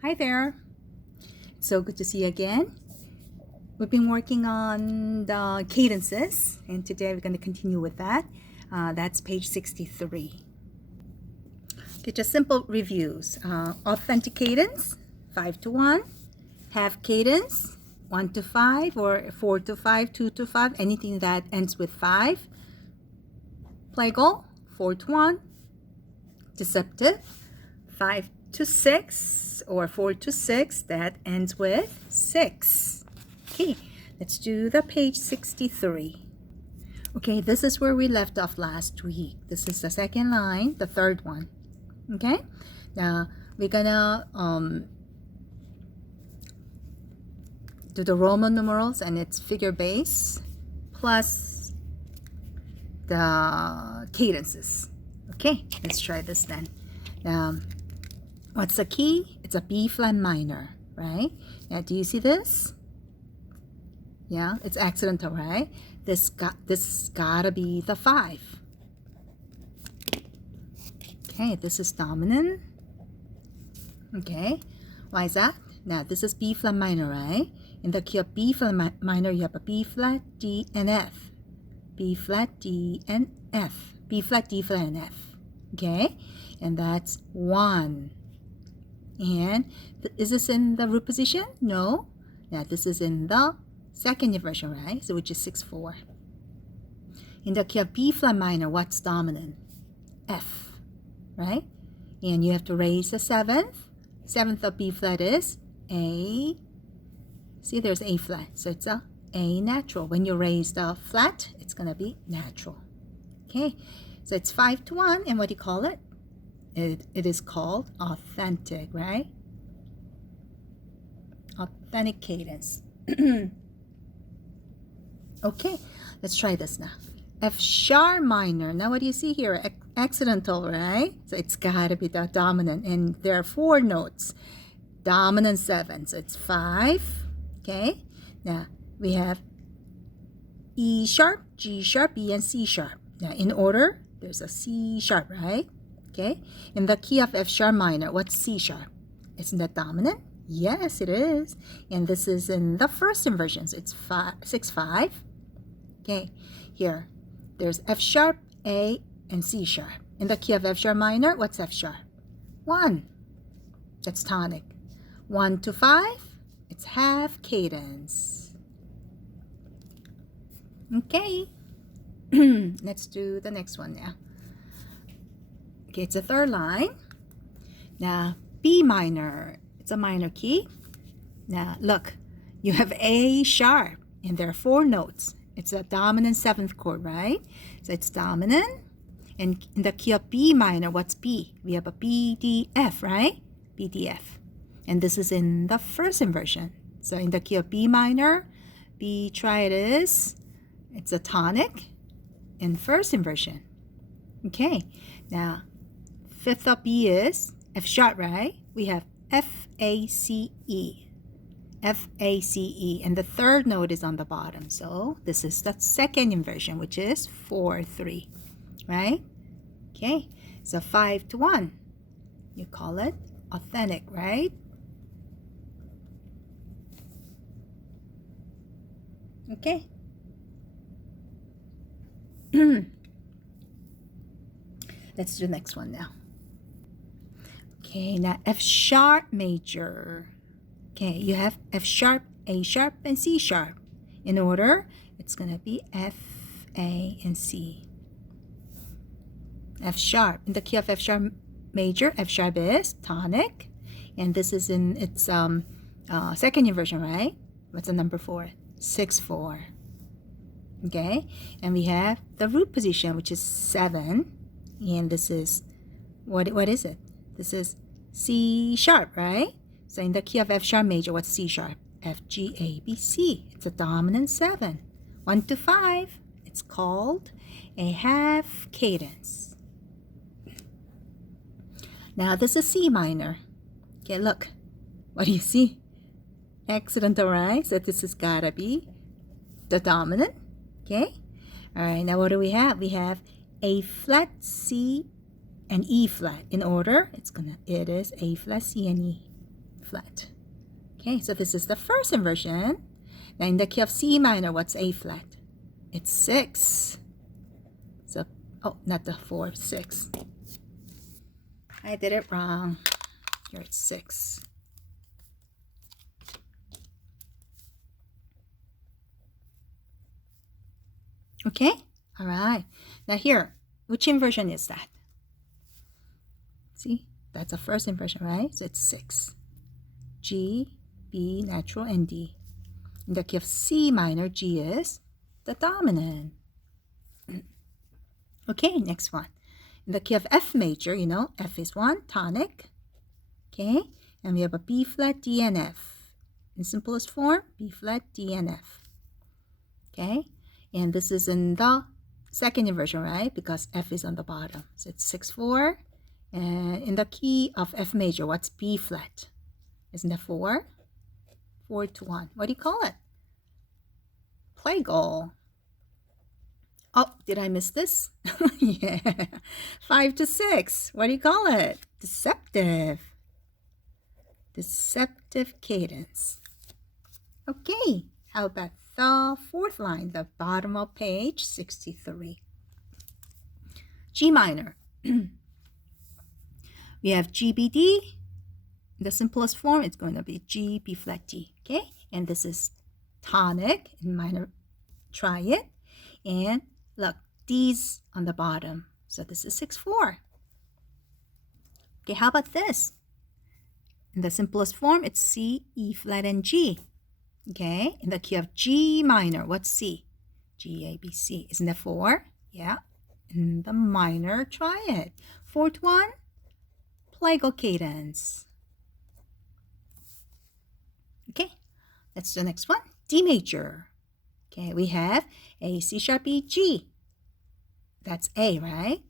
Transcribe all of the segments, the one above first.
Hi there. So good to see you again. We've been working on the cadences, and today we're going to continue with that. That's page 63. Okay, just simple reviews. Authentic cadence, 5 to 1. Half cadence, 1 to 5, or 4 to 5, 2 to 5, anything that ends with 5. Plagal, 4 to 1. Deceptive, 5 to 6, or 4 to 6, that ends with 6. Okay, let's do the page 63. Okay, this is where we left off last week. This is the second line, the third one. Okay, now we're gonna do the Roman numerals and its figure base plus the cadences. Okay, let's try this then. What's the key? It's a B flat minor, right? Now, do you see this? Yeah, it's accidental, right? This gotta be the 5. Okay, this is dominant. Okay, why is that? Now, this is B flat minor, right? In the key of B flat minor, you have a B flat, D, and F. B flat, D, and F. B flat, D flat, and F. Okay, and that's 1. And is this in the root position? No. Now, this is in the second inversion, right? So which is 6/4. In the key of B flat minor, what's dominant? F, right? And you have to raise the 7th. 7th of B flat is A. See, there's A flat. So it's a A natural. When you raise the flat, it's going to be natural. Okay, so it's 5 to 1. And what do you call it? It is called authentic, right? Authentic cadence. Okay, let's try this now. F sharp minor. Now what do you see here? Accidental, right? So it's got to be the dominant. And there are 4 notes. Dominant 7. So it's 5. Okay, now we have E sharp, G sharp, B, and C sharp. Now in order, there's a C sharp, right? Okay, in the key of F sharp minor, what's C sharp? Isn't that dominant? Yes, it is. And this is in the first inversion, so it's 6/5. Okay, here, there's F sharp, A, and C sharp. In the key of F sharp minor, what's F sharp? 1. That's tonic. 1 to 5, it's half cadence. Okay, let's do the next one now. Okay, it's a third line. Now, B minor, it's a minor key. Now, look, you have A sharp, and there are 4 notes. It's a dominant 7th chord, right? So it's dominant. And in the key of B minor, what's B? We have a B, D, F, right? B, D, F. And this is in the first inversion. So in the key of B minor, B, try it is, it's a tonic in first inversion. Okay, now, 5th of B is F sharp, right? We have F, A, C, E. F, A, C, E. And the third note is on the bottom. So this is the second inversion, which is 4/3, right? Okay, so 5 to 1. You call it authentic, right? Okay. Let's do the next one now. Okay, now F sharp major. Okay, you have F sharp, A sharp, and C sharp. In order, it's going to be F, A, and C. F sharp. In the key of F sharp major, F sharp is tonic. And this is in its second inversion, right? What's the number 4? 6/4. Okay, and we have the root position, which is 7. And this is, what is it? This is C sharp, right? So in the key of F sharp major, what's C sharp? F, G, A, B, C. It's a dominant 7. 1 to 5, it's called a half cadence. Now this is C minor. Okay, look. What do you see? Accidental, right? So this has got to be the dominant. Okay? All right, now what do we have? We have A flat, C, and E flat. In order, it is A flat, C, and E. flat. Okay, so this is the first inversion. Now in the key of C minor, what's A flat? It's 6. So, oh, not the 4, 6. I did it wrong. Here it's 6. Okay, all right. Now here, which inversion is that? See, that's the first inversion, right? So it's 6. G, B, natural, and D. In the key of C minor, G is the dominant. Okay, next one. In the key of F major, you know, F is 1, tonic. Okay, and we have a B flat, D, and F. In simplest form, B flat, D, and F. Okay, and this is in the second inversion, right? Because F is on the bottom. So it's 6, 4. And in the key of F major, what's B flat? Isn't that 4? 4 to 1. What do you call it? Play goal. Oh, did I miss this? Yeah. 5 to 6. What do you call it? Deceptive. Deceptive cadence. Okay, how about the fourth line, the bottom of page 63? G minor. We have G, B, D. In the simplest form, it's going to be G, B flat, D. Okay, and this is tonic in minor triad. And look, D's on the bottom. So this is 6, 4. Okay, how about this? In the simplest form, it's C, E flat, and G. Okay, in the key of G minor, what's C? G, A, B, C. Isn't that 4? Yeah, in the minor triad. Fourth one, plagal cadence. Okay, let's do the next one. D major. Okay, we have A, C sharp, E, G. That's A, right?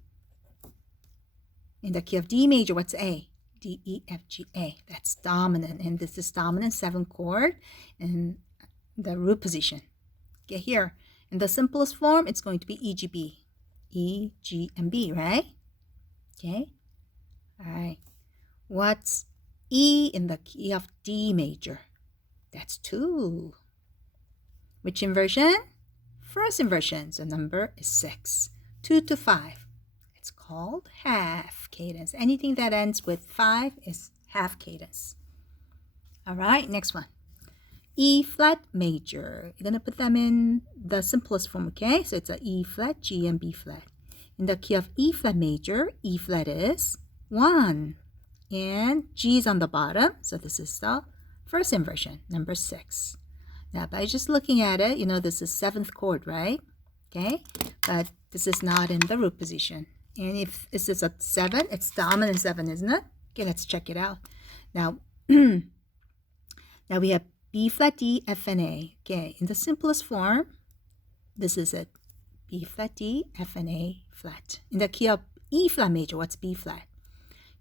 In the key of D major, what's A? D, E, F, G, A. That's dominant, and this is dominant 7th chord in the root position. Okay, here, in the simplest form, it's going to be E, G, B. E, G, and B, right? Okay, all right. What's E in the key of D major? That's 2. Which inversion? First inversion, so number is 6. 2 to 5. It's called half cadence. Anything that ends with 5 is half cadence. All right, next one. E flat major. You're going to put them in the simplest form, okay? So it's a E flat, G, and B flat. In the key of E flat major, E flat is 1. And G is on the bottom, so this is the first inversion, number 6. Now, by just looking at it, you know this is 7th chord, right? Okay, but this is not in the root position. And if this is a 7, it's dominant 7, isn't it? Okay, let's check it out. Now, now we have B flat, D, F, and A. Okay, in the simplest form, this is it. B flat, D, F, and A flat. In the key of E flat major, what's B flat?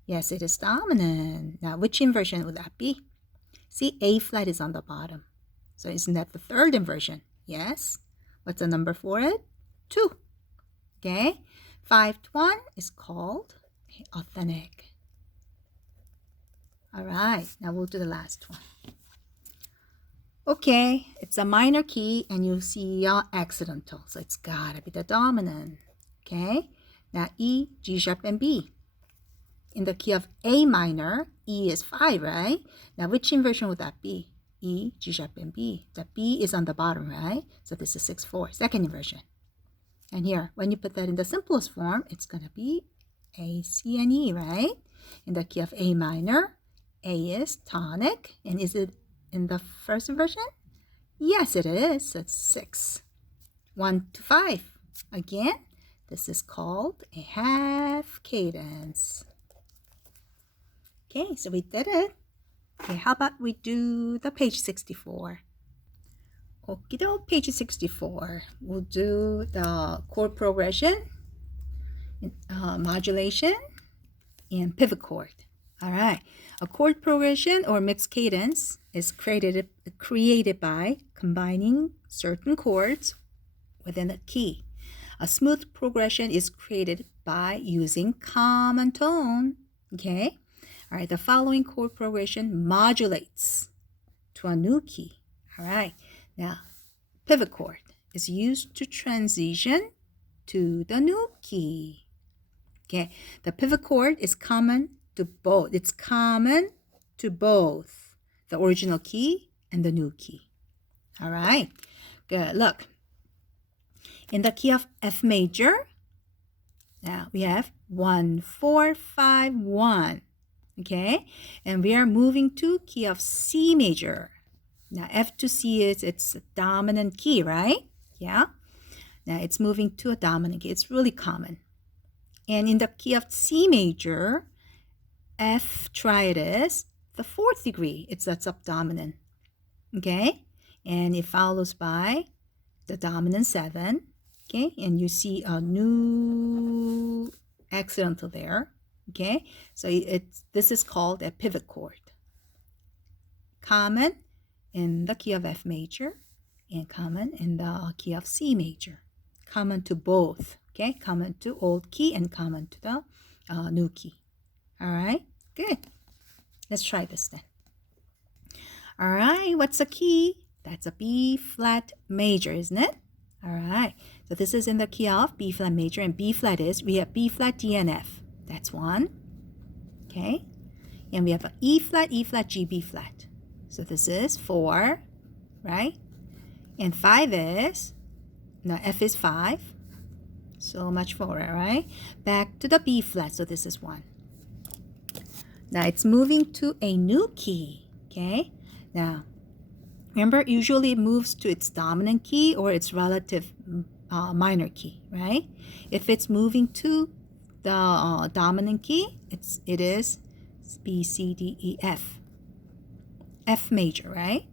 Yes, it is dominant. Now, which inversion would that be? See, A flat is on the bottom. So isn't that the third inversion? Yes. What's the number for it? 2. Okay. 5th one is called authentic. All right. Now we'll do the last one. Okay. It's a minor key and you see accidental. So it's got to be the dominant. Okay. Now E, G sharp, and B. In the key of A minor, E is 5, right? Now which inversion would that be? E, G sharp, and B. The B is on the bottom, right? So this is 6, 4, second inversion. And here, when you put that in the simplest form, it's going to be A, C, and E, right? In the key of A minor, A is tonic. And is it in the first inversion? Yes, it is. So it's 6. 1 to 5. Again, this is called a half cadence. Okay, so we did it. Okay, how about we do the page 64? Okay, page 64. We'll do the chord progression, modulation, and pivot chord. All right. A chord progression or mixed cadence is created by combining certain chords within a key. A smooth progression is created by using common tone. Okay. All right, the following chord progression modulates to a new key. All right, now pivot chord is used to transition to the new key. Okay, the pivot chord is common to both. It's common to both the original key and the new key. All right, good. Look, in the key of F major, now we have 1, 4, 5, 1. Okay, and we are moving to key of C major. Now F to C it's a dominant key, right? Yeah. Now it's moving to a dominant key. It's really common. And in the key of C major, F triad the fourth degree. It's that subdominant. Okay, and it follows by the dominant 7. Okay, and you see a new accidental there. Okay, so this is called a pivot chord. Common in the key of F major and common in the key of C major. Common to both. Okay, common to old key and common to the new key. All right, good. Let's try this then. All right, what's a key? That's a B flat major, isn't it? All right, so this is in the key of B flat major, and B flat we have B flat, D, and F. That's 1. Okay, and we have a E flat, G, B flat. So this is 4, right? And 5 is, no, F is 5. So much for it, right? Back to the B flat, so this is 1. Now it's moving to a new key, okay? Now, remember, usually it moves to its dominant key or its relative minor key, right? If it's moving to the dominant key, it is B, C, D, E, F. F major, right?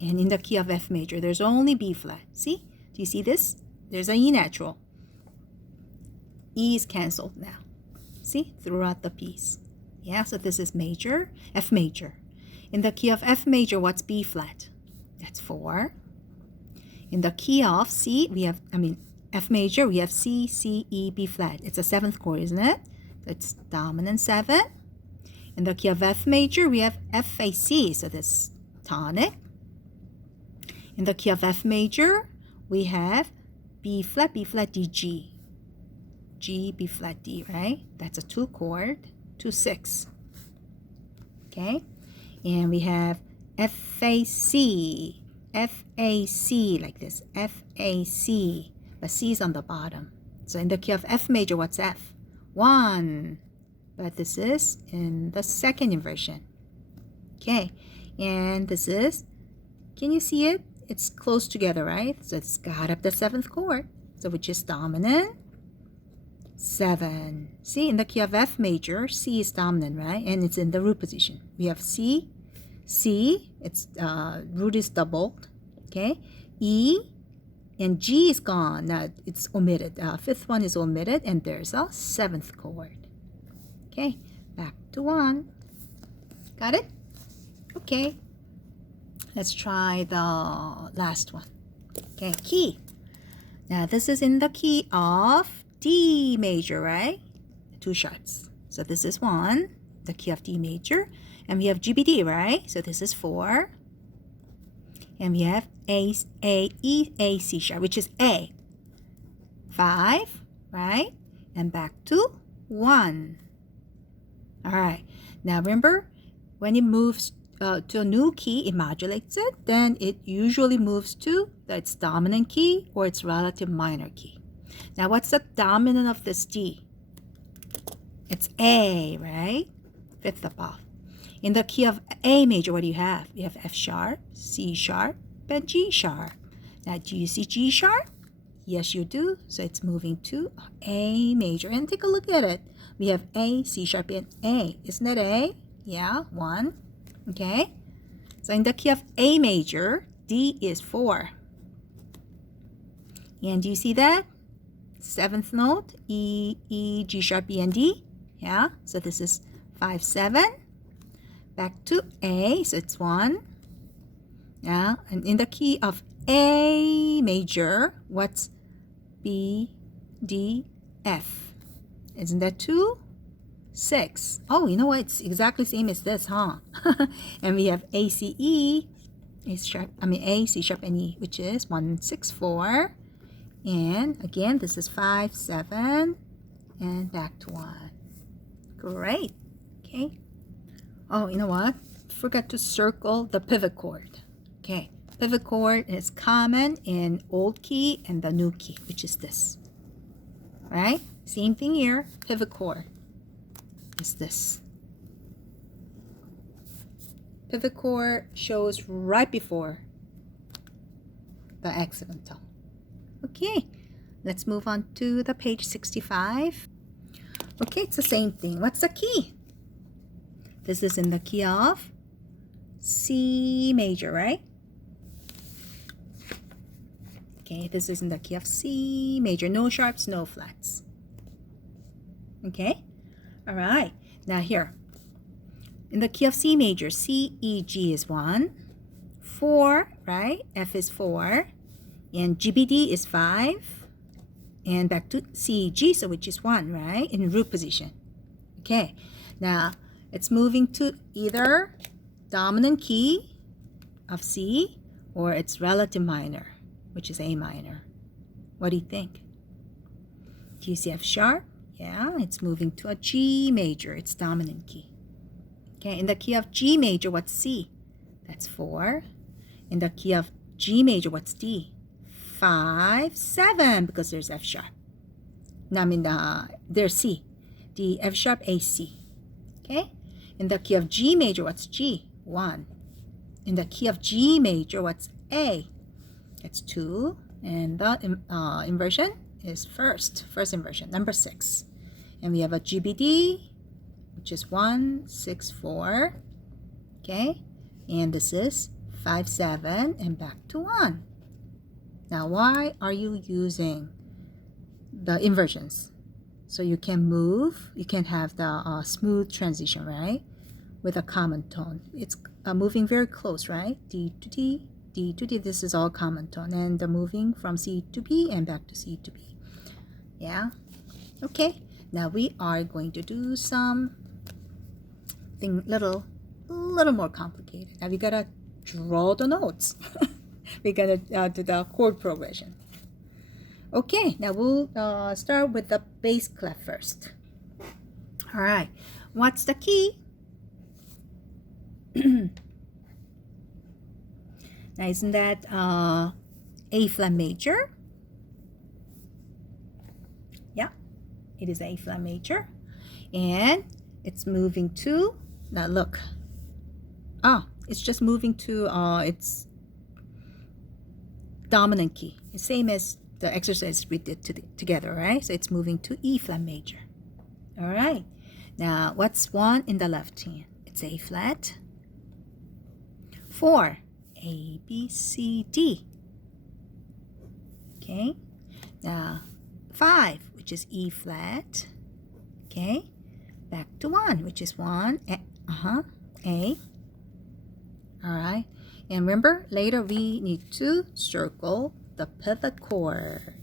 And in the key of F major, there's only B flat. See? Do you see this? There's an E natural. E is canceled now. See? Throughout the piece. Yeah, so this is major, F major. In the key of F major, what's B flat? That's 4. In the key of C, F major, we have C, C, E, B flat. It's a 7th chord, isn't it? It's dominant 7. In the key of F major, we have F, A, C, so that's tonic. In the key of F major, we have B flat, D, G. G, B flat, D, right? That's a 2 chord, 2, 6. Okay? And we have F, A, C, like this, F, A, C. But C is on the bottom. So in the key of F major, what's F? 1. But this is in the second inversion. Okay, and this is, can you see it? It's close together, right? So it's got up the 7th chord. So which is dominant? 7. See, in the key of F major, C is dominant, right? And it's in the root position. We have C, its root is doubled. Okay, E, and G is gone. Now it's omitted. 5th one is omitted, and there's a 7th chord. Okay, back to 1. Got it? Okay. Let's try the last one. Okay, key. Now this is in the key of D major, right? 2 sharps. So this is 1, the key of D major. And we have GBD, right? So this is 4. And we have A, E, A, C sharp, which is A. 5, right? And back to 1. All right. Now remember, when it moves to a new key, it modulates it. Then it usually moves to its dominant key or its relative minor key. Now what's the dominant of this D? It's A, right? 5th above. In the key of A major, what do you have? You have F sharp, C sharp, and G sharp. Now, do you see G sharp? Yes, you do. So it's moving to A major. And take a look at it. We have A, C sharp, and A. Isn't it A? Yeah, 1. Okay. So in the key of A major, D is 4. And do you see that? 7th note, E, E, G sharp, B, and D. Yeah, so this is 5, 7. Back to A, so it's 1. Yeah, and in the key of A major, what's B, D, F? Isn't that 2? 6. Oh, you know what? It's exactly same as this, huh? And we have A, C, E, A sharp, A, C sharp, and E, which is 1, 6, 4. And again, this is 5, 7, and back to 1. Great. Okay. Oh, you know what? Forgot to circle the pivot chord. Okay. Pivot chord is common in old key and the new key, which is this. Right? Same thing here. Pivot chord is this. Pivot chord shows right before the accidental. Okay, let's move on to the page 65. Okay, it's the same thing. What's the key? This is in the key of C major, right? Okay, this is in the key of C major. No sharps, no flats. Okay, all right. Now here, in the key of C major, C, E, G is 1. 4, right? F is 4. And G, B, D is 5. And back to C, G, so which is 1, right? In root position. Okay, now it's moving to either dominant key of C or its relative minor, which is A minor. What do you think? Do you see F sharp? Yeah, it's moving to a G major, its dominant key. Okay, in the key of G major, what's C? That's 4. In the key of G major, what's D? 5, 7, because there's F sharp. Now, there's C. D, F sharp, A, C. Okay? In the key of G major, what's G? 1. In the key of G major, what's A? That's 2. And the inversion is first inversion, number 6. And we have a GBD, which is 1, 6, 4. Okay? And this is 5, 7, and back to 1. Now, why are you using the inversions? So you can move, you can have the smooth transition, right? With a common tone. It's moving very close, right? D to D, D to D. This is all common tone. And the moving from C to B and back to C to B. Yeah? Okay. Now we are going to do something little more complicated. Now we gotta draw the notes. We gotta do the chord progression. Okay, now we'll start with the bass clef first. All right, what's the key? Now isn't that A flat major? Yeah, it is A flat major, and it's moving to, now look, it's just moving to its dominant key. It's same as the exercise we did together, right? So it's moving to E flat major. All right. Now, what's 1 in the left hand? It's A flat. 4, A, B, C, D. Okay. Now, 5, which is E flat. Okay. Back to 1, which is 1, A. All right. And remember, later we need to circle the pivot chord,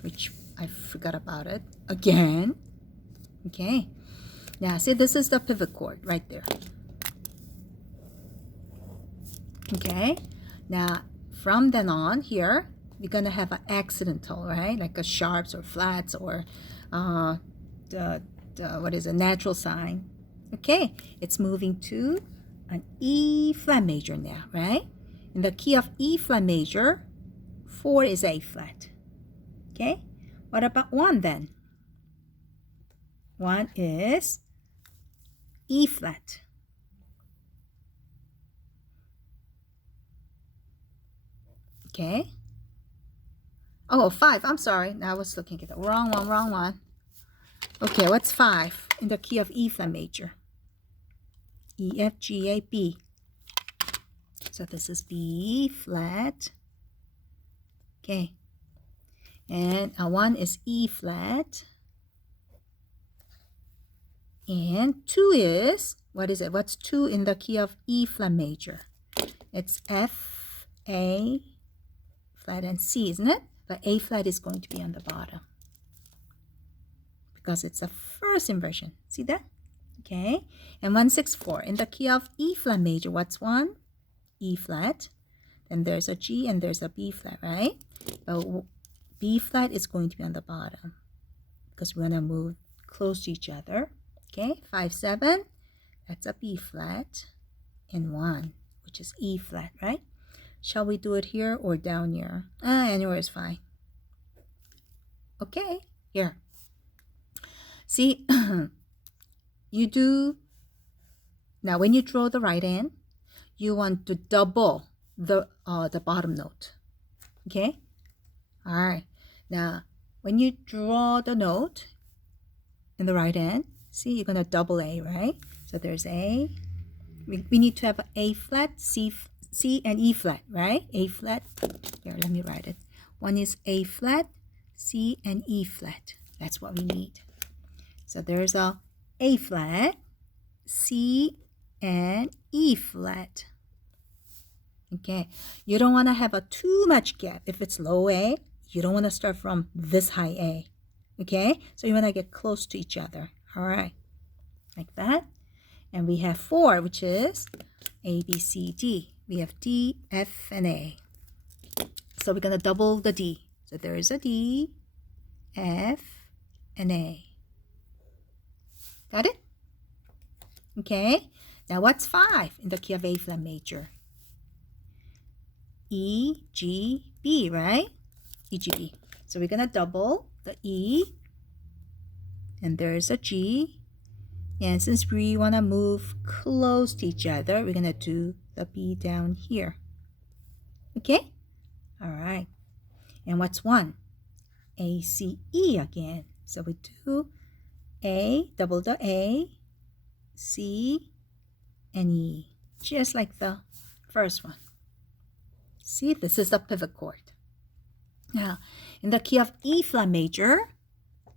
which I forgot about it again. Okay. Now, see, this is the pivot chord right there. Okay. Now, from then on here, we're going to have an accidental, right? Like a sharps or flats or what is a natural sign. Okay. It's moving to an E flat major now, right? In the key of E flat major, 4 is A flat. Okay? What about 1 then? 1 is E flat. Okay? Oh, 5. I'm sorry. Now I was looking at the wrong one. Okay, what's 5 in the key of E flat major? E, F, G, A, B. So this is B flat. Okay. And 1 is E flat. And 2 is, what is it? What's 2 in the key of E flat major? It's F, A flat, and C, isn't it? But A flat is going to be on the bottom, because it's a first inversion. See that? Okay. And 164 in the key of E flat major. What's one? E flat. Then there's a G and there's a B flat, right? But B flat is going to be on the bottom because we're gonna move close to each other. Okay. 5 7. That's a B flat. And 1, which is E flat, right? Shall we do it here or down here? Anywhere is fine. Okay, here. See, you do, now when you draw the right hand, you want to double the bottom note. Okay? All right. Now, when you draw the note in the right hand, see, you're going to double A, right? So there's A. We need to have A flat, C, and E flat, right? A flat. Here, let me write it. One is A flat, C, and E flat. That's what we need. So there's a flat, C, and E flat. Okay. You don't want to have a too much gap. If it's low A, you don't want to start from this high A. Okay. So you want to get close to each other. All right. Like that. And we have 4, which is A, B, C, D. We have D, F, and A. So we're going to double the D. So there is a D, F, and A. Got it? Okay. Now what's 5 in the key of A flat major? E, G, B, right? E, G, B. So we're going to double the E. And there's a G. And since we want to move close to each other, we're going to do the B down here. Okay? All right. And what's 1? A, C, E again. So we do A, double the A, C, and E. Just like the first one. See, this is the pivot chord. Now, in the key of E flat major,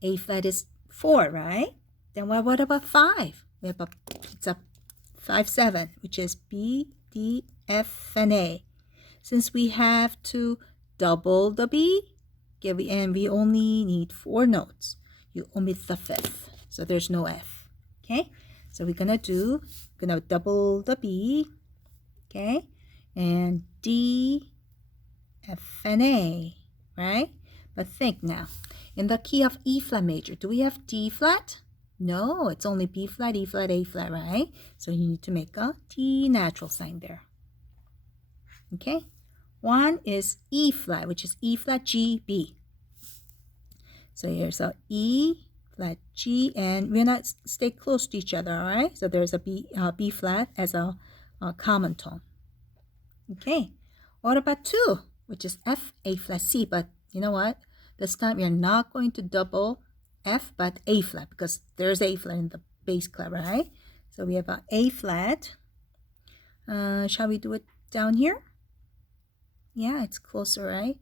A flat is 4, right? Then what about 5? We have it's a 5 7, which is B, D, F, and A. Since we have to double the B, and we only need 4 notes, you omit the 5th, so there's no F. Okay, so we're gonna double the B, okay, and D, F, and A, right? But think now, in the key of E flat major, do we have D flat? No, it's only B flat, E flat, A flat, right? So you need to make a D natural sign there. Okay? 1 is E flat, which is E flat, G, B. So here's a E flat, G, and we're not stay close to each other, all right? So there's a B flat as a common tone. Okay. What about 2, which is F, A flat, C? But you know what? This time we're not going to double F, but A flat, because there's A flat in the bass clef, right? So we have a A flat. Shall we do it down here? Yeah, it's closer, right?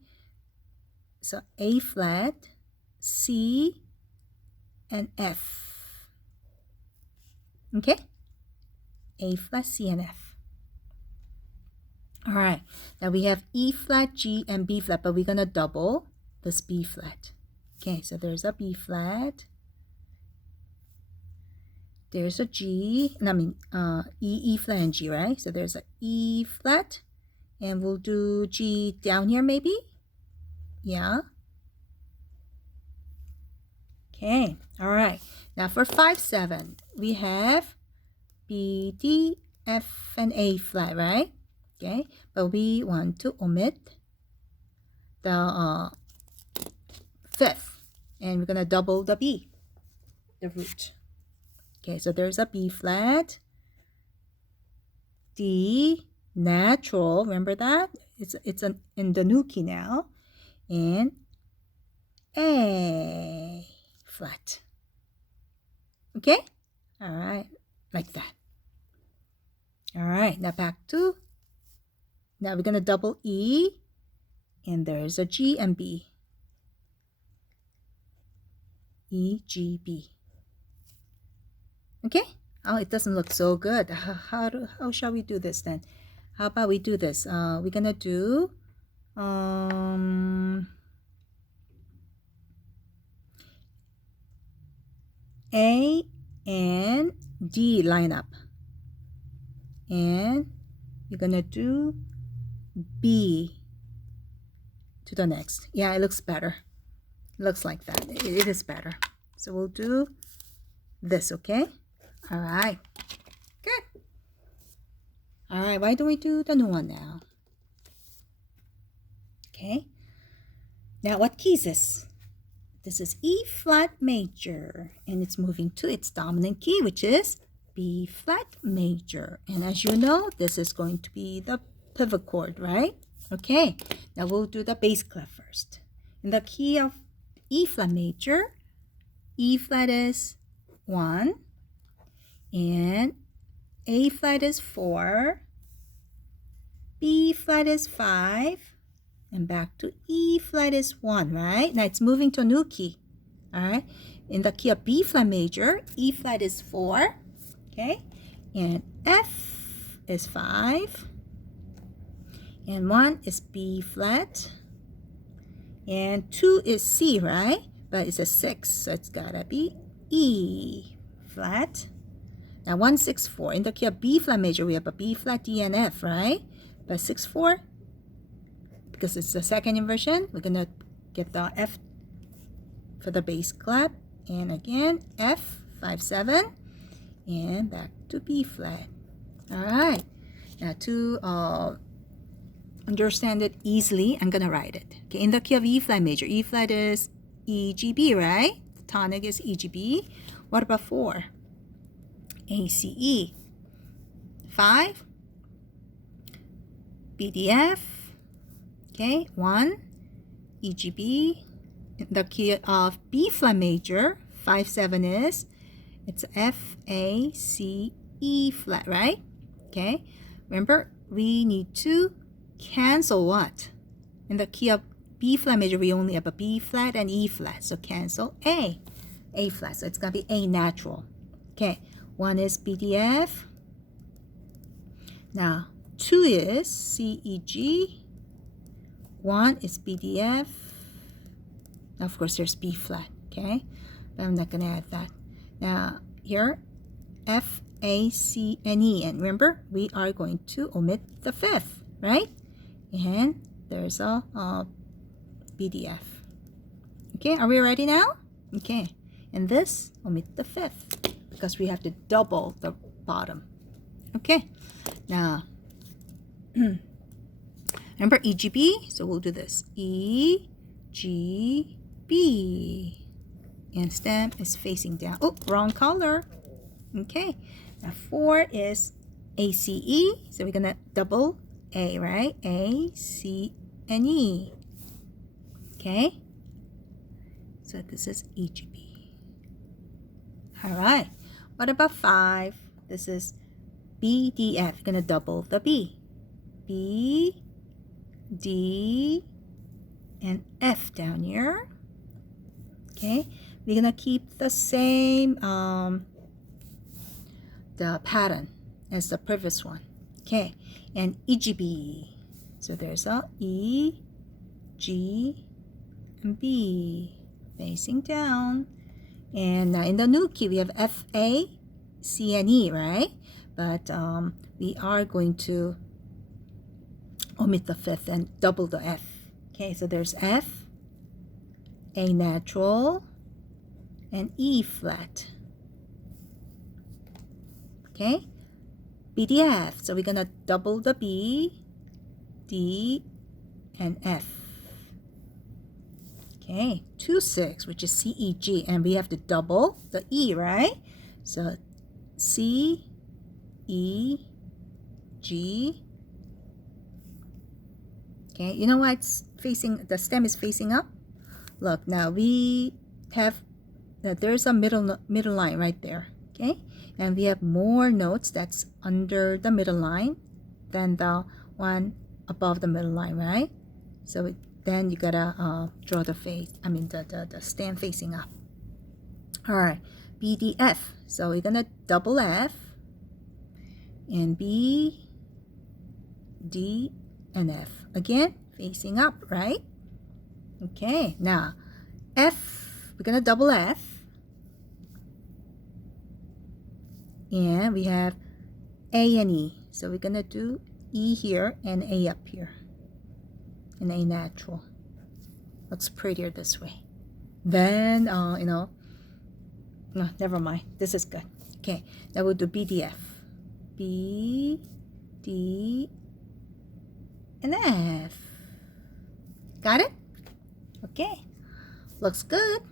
So A flat, C, and F. Okay? A flat, C, and F. All right. Now we have E flat, G, and B flat, but we're going to double this B flat. Okay, so there's a B flat. There's a G, E flat, and G, right? So there's a E flat, and we'll do G down here maybe? Yeah. Okay, all right. Now for 5 7, we have B, D, F, and A flat, right? Okay, but we want to omit the 5th. And we're going to double the B, the root. Okay, so there's a B flat, D, natural, remember that? It's in the new key now, and A flat. Okay? All right, like that. All right, now back to, now we're going to double E, and there's a G and B. E, G, B. Okay? Oh, it doesn't look so good. How shall we do this then? How about we do this? We're gonna do A and D line up. And you're gonna do B to the next. Yeah, it looks better. It looks like that. It is better. So we'll do this, okay? All right. Good. All right, why don't we do the new one now? Okay. Now, what key is this? This is E flat major, and it's moving to its dominant key, which is B flat major. And as you know, this is going to be the pivot chord, right? Okay, now we'll do the bass clef first. In the key of E flat major, E flat is 1, and A flat is 4, B flat is 5, and back to E flat is 1, right? Now it's moving to a new key, all right? In the key of B flat major, E flat is 4, okay? And F is 5, and 1 is B flat, and 2 is C, right? But it's a 6, so it's gotta be E flat. Now 1, 6, 4. In the key of B flat major, we have a B flat, D, and F, right? But 6, 4, because it's the second inversion, we're gonna get the F for the bass clef, and again F 5, 7, and back to B flat. All right, now to understand it easily, I'm gonna write it. Okay, in the key of E flat major, E flat is E G B, right? The tonic is E G B. What about 4? A C E. 5, B D F. Okay, 1, E G B. In the key of B flat major, 5, 7 is, it's F, A, C, E flat, right? Okay, remember, we need to cancel what? In the key of B flat major, we only have a B flat and E flat, so cancel A flat, so it's gonna be A natural. Okay, 1 is B, D, F. Now, 2 is C, E, G. 1 is B, D, F. Now, of course, there's B flat, okay? But I'm not going to add that. Now, here, F, A, C, and E. And remember, we are going to omit the 5th, right? And there's a B, D, F. Okay, are we ready now? Okay, and this, omit the 5th, because we have to double the bottom. Okay, now, remember E, G, B? So we'll do this. E, G, B. And stem is facing down. Oh, wrong color. Okay. Now 4 is A, C, E. So we're going to double A, right? A, C, and E. Okay. So this is E, G, B. All right. What about 5? This is B, D, F. We're going to double the B. B, D, and F down here. Okay, we're gonna keep the same the pattern as the previous one. Okay, and E, G, B. So there's a E, G, and B facing down. And in the new key we have F, A, C, and E, right? But we are going to omit the 5th and double the F. Okay, so there's F, A natural, and E flat. Okay, B, D, F. So we're gonna double the B, D, and F. Okay, 2, 6, which is C, E, G, and we have to double the E, right? So C, E, G. Okay, you know why it's facing, the stem is facing up? Look, now we have, there's a middle line right there, okay? And we have more notes that's under the middle line than the one above the middle line, right? So then you gotta draw the the stem facing up. All right, B, D, F. So we're gonna double F, and B, D, and F. Again, facing up, right? Okay, now F, we're gonna double F, And we have A and E. So we're gonna do E here and A up here. And A natural. Looks prettier this way. Then, no, never mind. This is good. Okay, now we'll do B, D, F. B, D, and F. Got it? Okay, looks good.